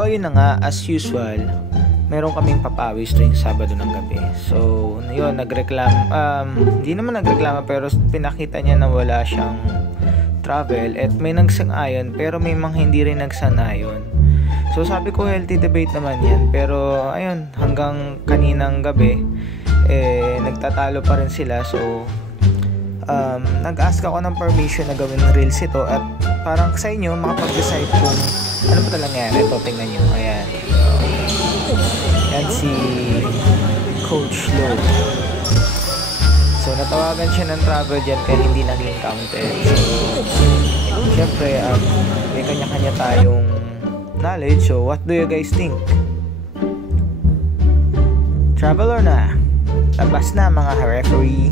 So ayun na nga, as usual, meron kaming papawis tuwing Sabado ng gabi. So yun, hindi naman nagreklamo pero pinakita niya na wala siyang travel at may nagsang-ayon pero may mga hindi rin nagsang-ayon. So sabi ko healthy debate naman yan, pero ayun, hanggang kaninang gabi nagtatalo pa rin sila. So nag-ask ako ng permission na gawin ng reels ito at parang sa inyo makapag-decide kung ano ba talaga nangyari. Ito, tingnan nyo, ayan. Yan si Coach Lo. So natawagan siya ng travel dyan kaya hindi naging counted. So syempre may kanya-kanya tayong knowledge. So what do you guys think? Travel or na? Labas na mga referee.